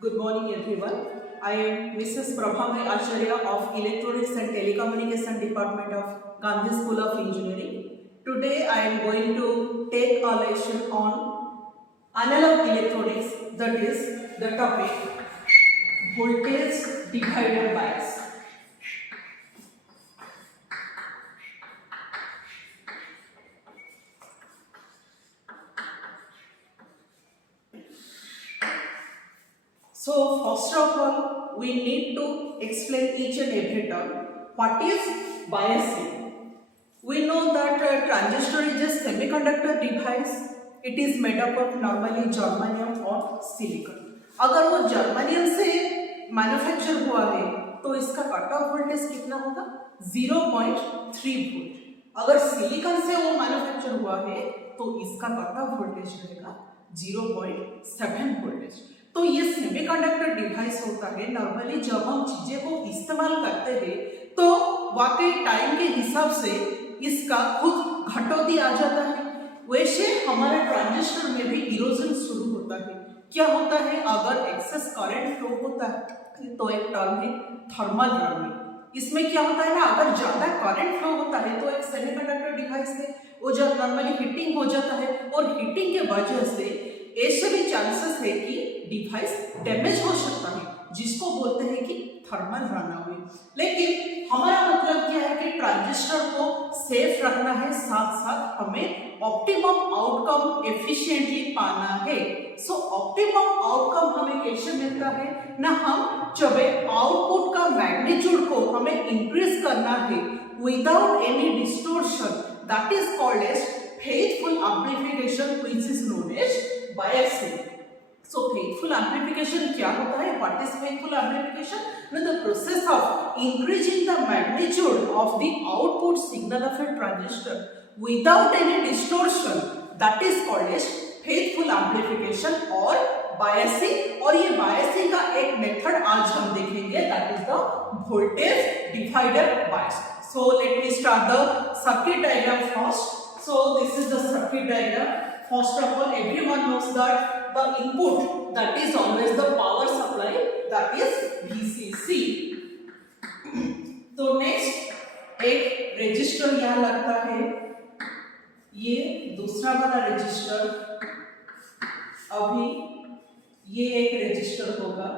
Good morning everyone. I am Mrs. Prabhamai Acharya of Electronics and Telecommunication Department of Gandhi School of Engineering. Today I am going to take a lesson on analog electronics, that is the topic voltage divider bias. So first of all, we need to explain each and every term. What is biasing? We know that a transistor is a semiconductor device. It is made up of normally germanium or silicon. अगर वो germanium से manufacture हुआ है तो इसका cut off voltage कितना होगा 0.3 volt. अगर सिलिकॉन से वो मैन्युफैक्चर हुआ है तो इसका कट ऑफ वोल्टेज रहेगा 0.7 वोल्टेज। तो ये सेमीकंडक्टर डिवाइस होता है। नॉर्मली जब हम चीजें को इस्तेमाल करते हैं तो वाकई टाइम के हिसाब से इसका खुद घटोती आ जाता है। वैसे हमारे ट्रांजिस्टर में भी इरोजन शुरू होता है। क्या होता है, अगर एक्सेस करंट फ्लो होता है तो एक टर्म है थर्मल रनिंग। इसमें क्या होता है ना, अगर ज्यादा करंट फ्लो होता है तो एक सेमीकंडक्टर डिवाइस है वो जब नॉर्मली हीटिंग हो जाता है और हीटिंग के वजह से ऐसे भी चांसेस है कि डिवाइस डैमेज हो सकता है, जिसको बोलते हैं कि थर्मल रनअवे। लेकिन हमारा मतलब क्या है कि ट्रांजिस्टर को सेफ रखना है, साथ साथ हमें ऑप्टिमम आउटकम एफिशिएंटली पाना है। सो ऑप्टिमम आउटकम हमें कैसे मिलता है ना, हम जब आउटपुट का मैग्नीट्यूड को हमें इंक्रीज करना है without any distortion, that is called as faithful amplification which is known as biasing. So faithful amplification क्या होता है? What is faithful amplification? No, the process of increasing the magnitude of the output signal of a transistor without any distortion, that is called as faithful amplification or biasing। और ये biasing का एक method आज हम देखेंगे, that is the voltage divider bias। So let me start the circuit diagram first. So this is the circuit diagram. First of all, everyone knows that the input, that is always the power supply, that is VCC। तो next एक resistor यहाँ लगता है, ये दूसरा वाला resistor, अभी ये एक रेजिस्टर होगा।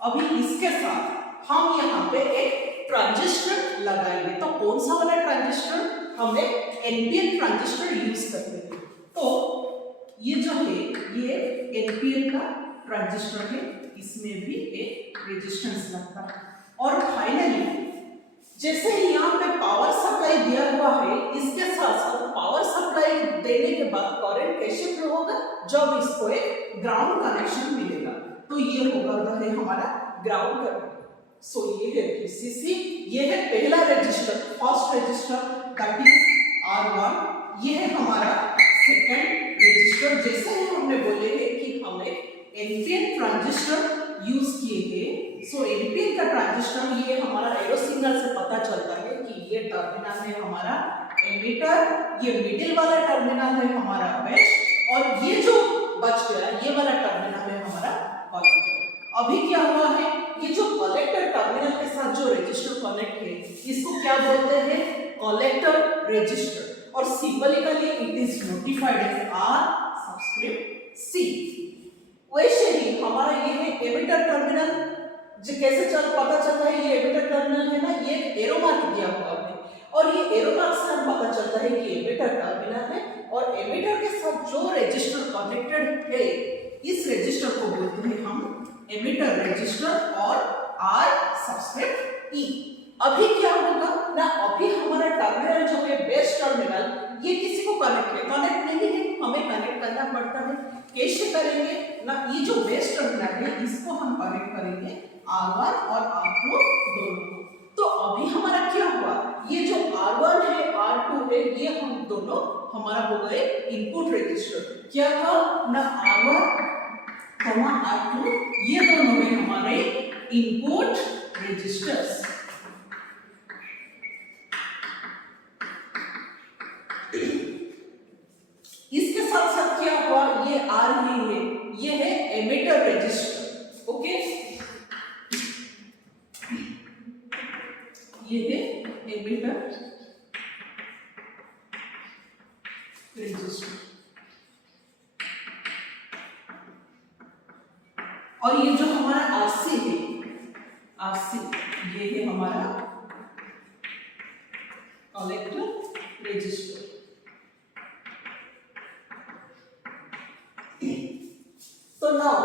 अभी इसके साथ हम यहाँ पे एक ट्रांजिस्टर लगाएंगे। तो कौन सा वाला ट्रांजिस्टर? हमने एनपीएन ट्रांजिस्टर यूज करते हैं। तो ये जो है ये एनपीएन का ट्रांजिस्टर है, इसमें भी एक रेजिस्टेंस लगता है। और फाइनली जैसे ही यहाँ पे पावर सप्लाई दिया हुआ है, इसके साथ साथ पावर सप्लाई देने के बाद करंट कैसे फ्लो होगा, जब इसको एक ग्राउंड कनेक्शन मिलेगा तो ये होगा है हमारा ग्राउंड करंट। सो ये है VCC, ये है पहला register, first resistor, that is R1। ये है हमारा सेकंड रजिस्टर। जैसे ही हमने बोले हैं कि हमने एनपीएन ट्रांजिस्टर यूज किए हैं, सो एनपीएन का ट्रांजिस्टर ये हमारा एरो सिग्नल से पता चलता है कि ये टर्मिनल है हमारा एमिटर, ये मिडिल वाला टर्मिनल है हमारा बेस, और ये जो बच गया ये वाला टर्मिनल है हमारा कलेक्टर। अभी क्या हुआ है, ये जो कलेक्टर टर्मिनल के साथ जो रजिस्टर कनेक्ट है इसको क्या बोलते हैं? Collector register. और symbolically it is notified as R subscript C। वैसे ही हमारा ये है एमिटर टर्मिनल। जो कैसे पता चलता है ये एमिटर टर्मिनल है ना, ये एरो मार्क दिया हुआ है और ये एरो मार्क से हम पता चलता है कि एमिटर टर्मिनल है। और एमिटर के साथ जो रजिस्टर कनेक्टेड है इस रजिस्टर को बोलते हैं हम एमिटर रजिस्टर और R सबस्क्रिप्ट E। अभी क्या होगा ना, अभी हमारा टर्मिनल जो है बेस टर्मिनल, ये किसी को कनेक्ट नहीं है, हमें कनेक्ट करना पड़ता है। कैसे करेंगे ना, ये जो बेस टर्मिनल है इसको हम कनेक्ट करेंगे R1 और R2 दोनों को। तो अभी हमारा क्या हुआ, ये जो R1 है R2 है, ये हम दोनों हमारा हो गए इनपुट रजिस्टर। क्या हुआ ना, R1 R2 ये दोनों है हमारे इनपुट रजिस्टर्स। इसके साथ साथ क्या हुआ, ये आ रही है, ये है एमिटर रजिस्टर। ओके, और ये जो हमारा आरसी है, आरसी ये है हमारा कलेक्टर रजिस्टर। तो नाउ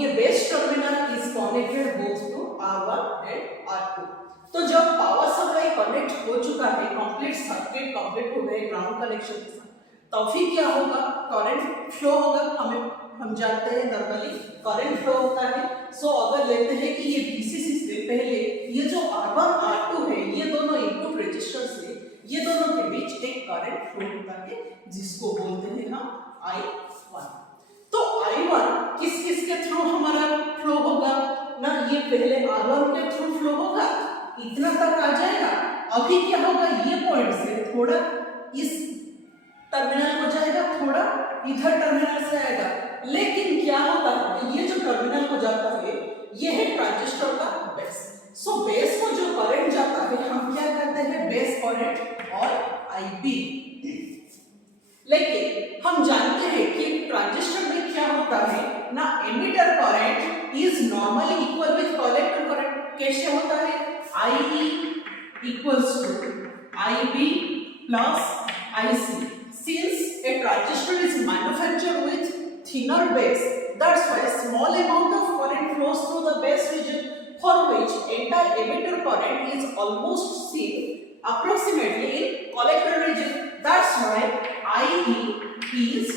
ये base terminal is connected both to R1 and R2। तो जब पावर सप्लाई कनेक्ट हो चुका है, कंप्लीट सर्किट कंप्लीट हो गए ग्राउंड कनेक्शन के साथ, तो फिर क्या होगा, करंट फ्लो होगा। हम जानते हैं नॉर्मली करंट फ्लो होता है। सो अगर लेते हैं कि ये VCC से पहले ये जो R1 R2 है, ये दोनों इनपुट रजिस्टर से ये दोनों के बीच एक करंट फ्लो होता है जिसको बोलते हैं हम I1। तो I1 किस किस के थ्रू हमारा फ्लो होगा ना, ये पहले R1 के थ्रू फ्लो होगा, इतना तक आ जाएगा। अभी क्या होगा, ये पॉइंट से थोड़ा इस टर्मिनल हो जाएगा, थोड़ा इधर टर्मिनल से आएगा। लेकिन क्या होता है, ये जो टर्मिनल हो जाता है ये है ट्रांजिस्टर का बेस। सो बेस को जो करंट जाता है हम क्या कहते हैं, बेस करंट और IB। लेकिन हम जानते हैं कि ट्रांजिस्टर में क्या होता है ना, emitter current is normally equal with collector current. कैसे होता है, IE equals to IB plus IC। Since a transistor is manufactured with thinner base, that's why a small amount of current flows through the base region, for which entire emitter current is almost seen approximately in collector region. That's why IE is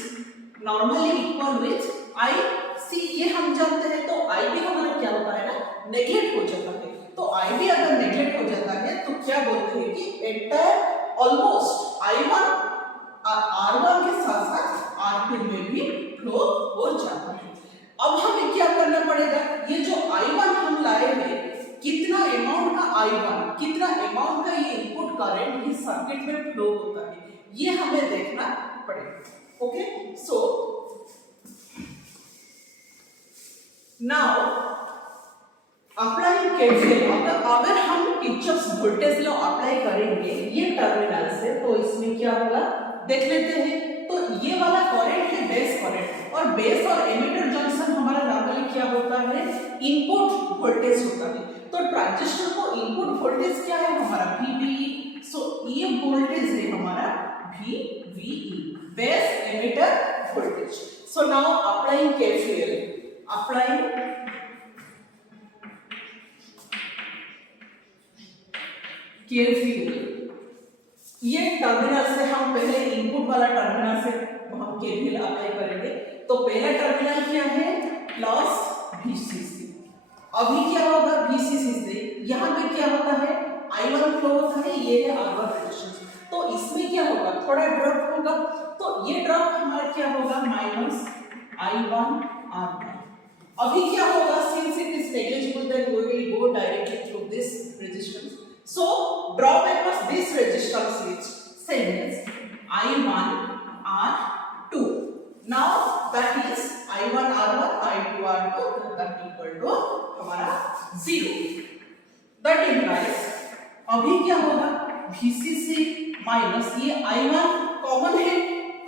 normally equal with IC। ये हम जानते हैं। तो IB हमारा क्या होता है ना, नेगलेक्ट हो जाता है। तो IB अगर नेगलेक्ट हो जाता है तो क्या बोलते हैं कि एंटायर ऑलमोस्ट I1 R1 के साथ साथ R2 में भी फ्लो हो जाता है। अब हमें क्या करना पड़ेगा, ये जो I1 हम लाए हैं, कितना अमाउंट का I1, कितना अमाउंट का ये इनपुट करंट इस सर्किट में फ्लो होता है, ये हमें देखना पड़ेगा। Okay, so now apply KVL। अगर हम किरचॉफ्स वोल्टेज लॉ अप्लाई करेंगे ये टर्मिनल से, तो इसमें क्या होगा देख लेते हैं। तो ये वाला करंट है बेस करंट, और बेस और एमिटर जंक्शन हमारा नॉर्मली क्या होता है, इनपुट वोल्टेज होता है। तो ट्रांजिस्टर को इनपुट वोल्टेज क्या है हमारा, VBE। सो ये वोल्टेज है हमारा VBE, base emitter voltage. So now applying KVL, applying KVL। ये टर्मिनल से हम पहले इनपुट वाला टर्मिनल से हम KVL अप्लाई करेंगे। तो पहला टर्मिनल क्या है, प्लस VCC। अभी क्या होगा, VCC से यहाँ पे क्या होता है, I1 फ्लो होता है, ये है R1 रेजिस्टेंस। तो इसमें क्या होगा, थोड़ा ड्रॉप होगा। तो ये ड्रॉप हमारा क्या होगा, माइनस I1 R1। अभी क्या होगा, since it is negligible then we will go directly through this resistance. So drop across this resistance is same as I1 R2. Now that is I1 R1 I2 R2 that equal to हमारा 0। That implies अभी क्या होगा, VCC minus ये I1 common है,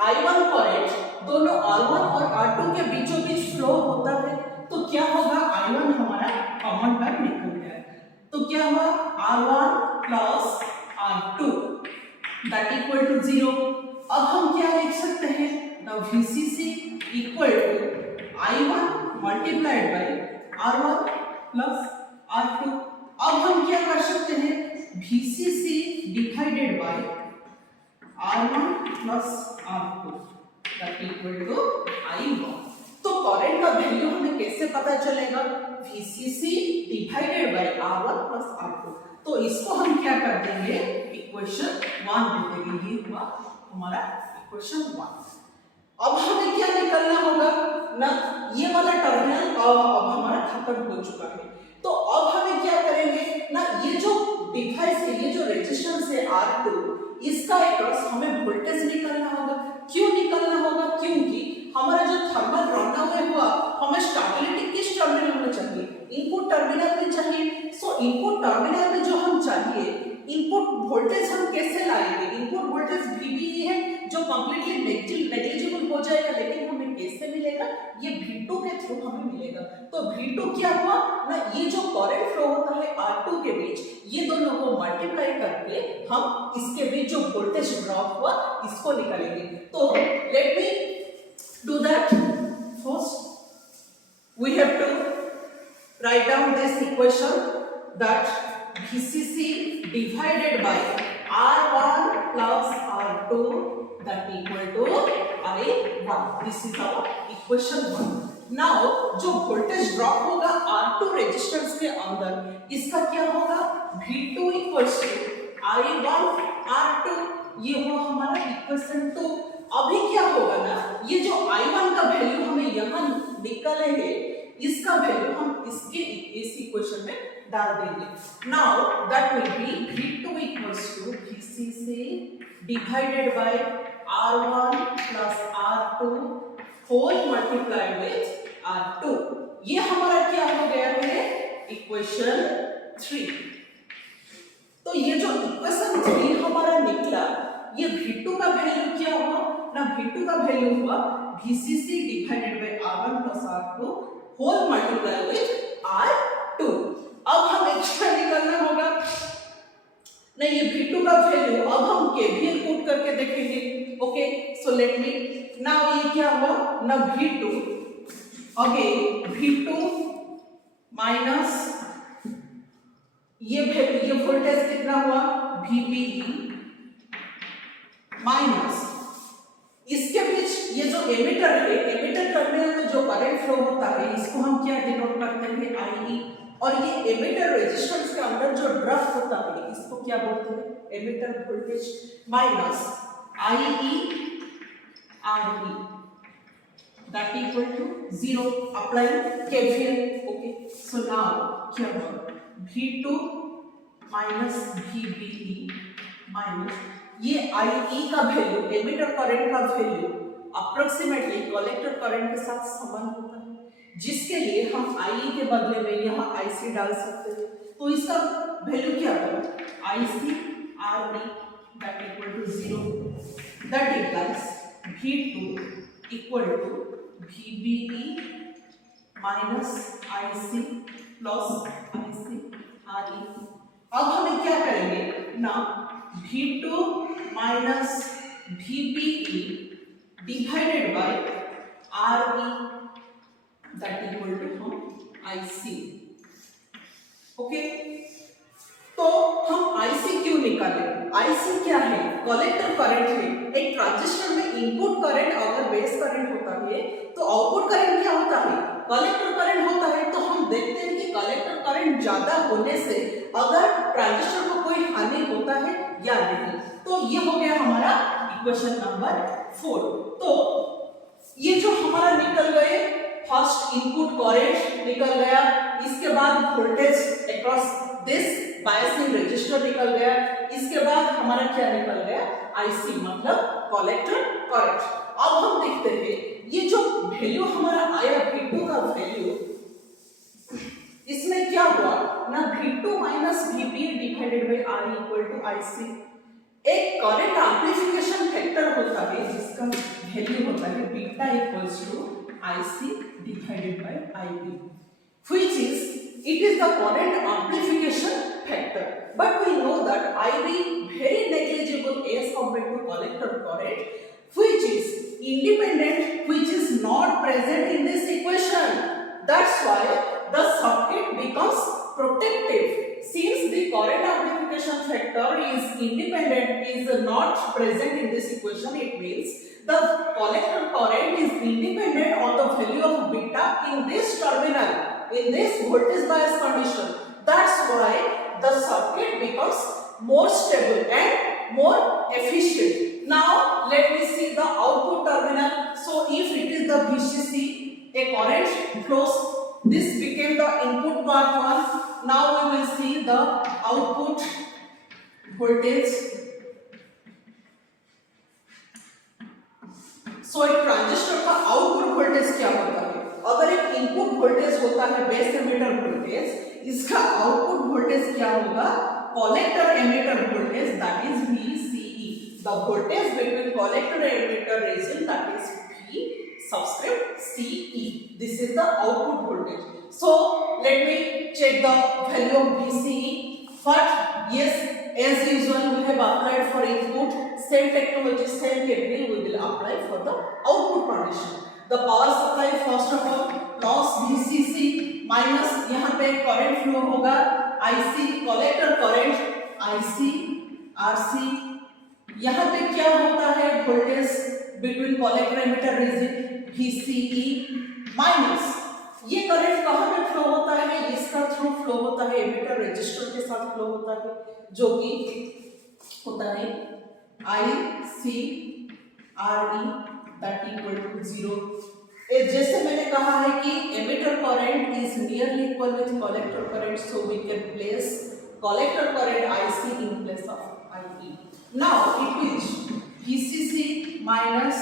I1 current दोनों R1 और R2 के बीचों बीच फ्लो होता है। तो क्या होगा, I1 हमारा कॉमन बाहर निकल गया। तो क्या हुआ, R1 plus R2 that equal to 0। अब हम क्या लिख सकते हैं, the VCC equal to I1 multiplied by R1 plus R2। अब हम क्या कर सकते हैं, VCC divided by R1 plus R2 that equal to I1। तो करंट का वैल्यू हमें कैसे पता चलेगा, VCC divided by R1 plus R2। तो इसको हम क्या कर देंगे, इक्वेशन 1 दे देंगे। ये हुआ हमारा इक्वेशन 1। अब हमें क्या निकालना होगा ना, ये वाला टर्मिनल अब हमारा खत्म हो चुका है। तो अब हमें क्या करेंगे ना, ये जो डिवाइस है, ये जो रेजिस्टेंस है R2, इसका अक्रॉस हमें वोल्टेज निकालना होगा। क्यों निकालना होगा, क्योंकि हमारा जो थर्मल रनअवे हुआ, हमें स्टेबिलिटी किस टर्मिनल में चाहिए, इनपुट टर्मिनल में चाहिए। सो इनपुट टर्मिनल में जो हम चाहिए, इनपुट वोल्टेज हम कैसे लाएंगे, इनपुट वोल्टेज VBE है जो कंप्लीटली नेग्लिजिबल हो जाएगा, लेकिन हमें कैसे मिलेगा, ये V2 के थ्रू हमें मिलेगा। तो V2 क्या हुआ ना, ये जो करंट फ्लो होता है R2 के बीच, ये दोनों को मल्टीप्लाई करके हम इसके बीच जो वोल्टेज ड्रॉप हुआ इसको निकालेंगे। तो let me do that. First we have to write down this equation that VCC divided by R1 plus R2 that equal to I1. This is our equation 1. Now जो voltage drop होगा R2 resistance के अंदर, इसका क्या होगा, V2 equals to I1 R2, ये हुआ हमारा इक्वेशन 2। अभी क्या होगा ना, ये जो I1 का वैल्यू हमें यहाँ निकाले हैं, इसका वैल्यू हम इसके इस इक्वेशन में डाल देंगे। Now that will be V2 equals to VCC divided by R1 plus R2 whole multiplied with R2। ये हमारा क्या हो गया है, इक्वेशन 3। तो ये जो इक्वेशन 3 हमारा निकला, ये V2 का वैल्यू क्या हुआ ना, V2 का वैल्यू हुआ VCC divided by R1 plus R2 whole multiplied with R2। अब हम एक्स्ट्रा निकालना होगा ना, ये V2 का वैल्यू अब हम KVL पुट करके देखेंगे। Okay, so let me now, ये क्या हुआ ना, V2 अगेन V2 माइनस ये वैल्यू, ये वोल्टेज कितना हुआ VBE माइनस इसके बीच ये जो एमिटर है, एमिटर टर्मिनल में जो करंट फ्लो होता है इसको हम क्या डिनोट करते हैं, IE। और ये एमिटर रेजिस्टेंस के अंदर जो ड्रॉप होता है इसको क्या बोलते हैं, emitter voltage minus IE RE that equal to 0। Apply KVL। Okay, so now क्या हुआ, V2 माइनस VBE माइनस ये IE का वैल्यू, एमिटर करंट का वैल्यू अप्रोक्सीमेटली कलेक्टर करंट के साथ समान होता है, जिसके लिए हम IE के बदले में यहाँ IC डाल सकते हैं। तो इसका वैल्यू क्या होगा, IC RE that equal to 0। that implies V2 equal to VBE minus IC plus IC RE। अब हम क्या करेंगे ना, V2 minus VBE divided by RE that equal to हम IC। ओके, तो हम IC क्यों निकाले, IC क्या है, कलेक्टर करंट है। एक ट्रांजिस्टर में इनपुट करंट अगर बेस करंट होता है तो आउटपुट करंट क्या होता है, कलेक्टर करंट होता है। तो हम देखते हैं कि कलेक्टर करंट ज्यादा होने से अगर ट्रांजिस्टर को कोई हानि होता है या नहीं। तो ये हो गया हमारा इक्वेशन नंबर 4। तो ये जो हमारा निकल गए, फर्स्ट इनपुट करंट निकल गया, इसके बाद voltage across this biasing register निकल गया, इसके बाद हमारा क्या निकल गया, IC मतलब कलेक्टर करंट। अब हम देखते हैं ये जो वैल्यू हमारा आया V2 का वैल्यू, इसमें क्या हुआ ना, V2 minus VBE divided by R equal to IC। एक करंट एम्प्लीफिकेशन फैक्टर होता है जिसका वैल्यू होता है beta equals to IC divided by IB, which is the current amplification factor, but we know that IB very negligible as compared to collector current, which is independent, which is not present in this equation. That's why the circuit becomes protective. Since the current amplification factor is independent, is not present in this equation, it means the collector current is independent on the value of beta in this terminal, in this voltage bias condition. That's why the circuit becomes more stable and more efficient. Now let me see the output terminal. So if it is the VCC, a current flows, this became the input part 1. Now we will see the output voltage. So एक transistor का output voltage क्या होता है, अगर एक input voltage होता है base emitter voltage, इसका आउटपुट वोल्टेज क्या होगा, collector emitter voltage, that is VCE। The voltage between collector and emitter region, that is V subscript CE। This is the output voltage. So let me check the value of VCE. But yes, as usual, we have applied for input. Same technology, same KPL, we will apply for the output condition. The power supply first of all loss VCC minus यहाँ पे current flow होगा IC collector current IC RC. यहाँ पे क्या होता है voltage between collector emitter region VCE minus ये current कहाँ पे फ्लो होता है इसका थ्रू फ्लो होता है एमिटर रजिस्टर के साथ फ्लो होता है जो कि होता है IC RE that equal to 0. जैसे मैंने कहा है कि emitter current is nearly equal with collector current so we can place collector current IC in place of IE. Now it is VCC minus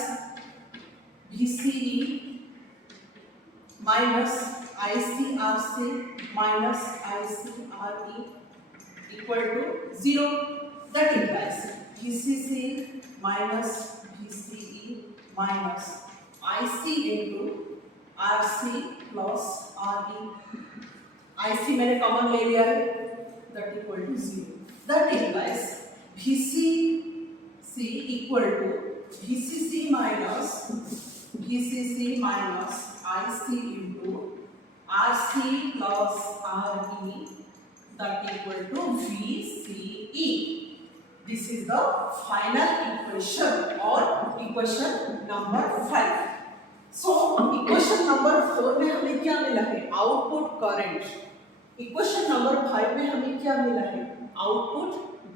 VCE minus ICRC minus ICRE equal to 0. That implies VCC minus VCE minus IC into RC plus RE. IC मैंने common ले लिया है that equal to 0. That implies VCC equal to VCC minus IC into RC plus RE that equal to VCE. This is the final equation or equation number 5. So equation number 4 में हमें क्या मिला है output current. Equation number 5 में हमें क्या मिला है आउटपुट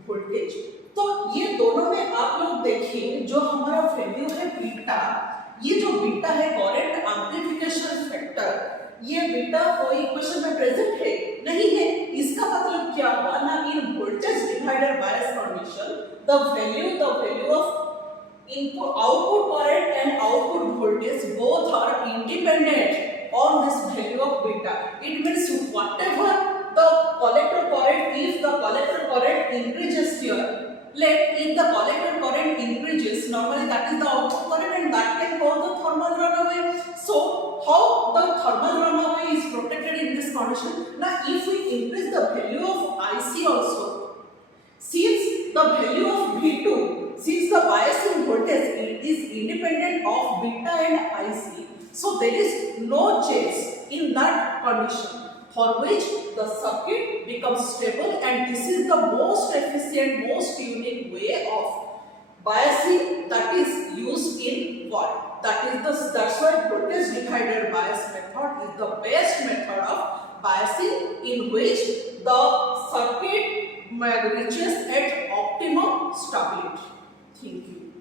वोल्टेज. तो ये दोनों में आप लोग देखिए जो हमारा वैल्यू है बीटा, ये जो बीटा है करंट एम्प्लीफिकेशन फैक्टर, ये बीटा कोई इक्वेशन में प्रेजेंट है नहीं है. इसका मतलब क्या हुआ ना in voltage divider bias condition the value of input output current and output voltage both are independent on this value of beta. It means whatever the collector current, if the collector current increases here, if the collector current increases, normally that is the output current and that can cause the thermal runaway. So how the thermal runaway is protected in this condition? Now if we increase the value of IC also, since the value of V2, since the biasing voltage is independent of beta and IC, so there is no change in that condition, for which the circuit becomes stable, and this is the most efficient, most unique way of biasing that is used in what? That's why voltage divider bias method is the best method of biasing in which the circuit reaches at optimum stability. Thank you.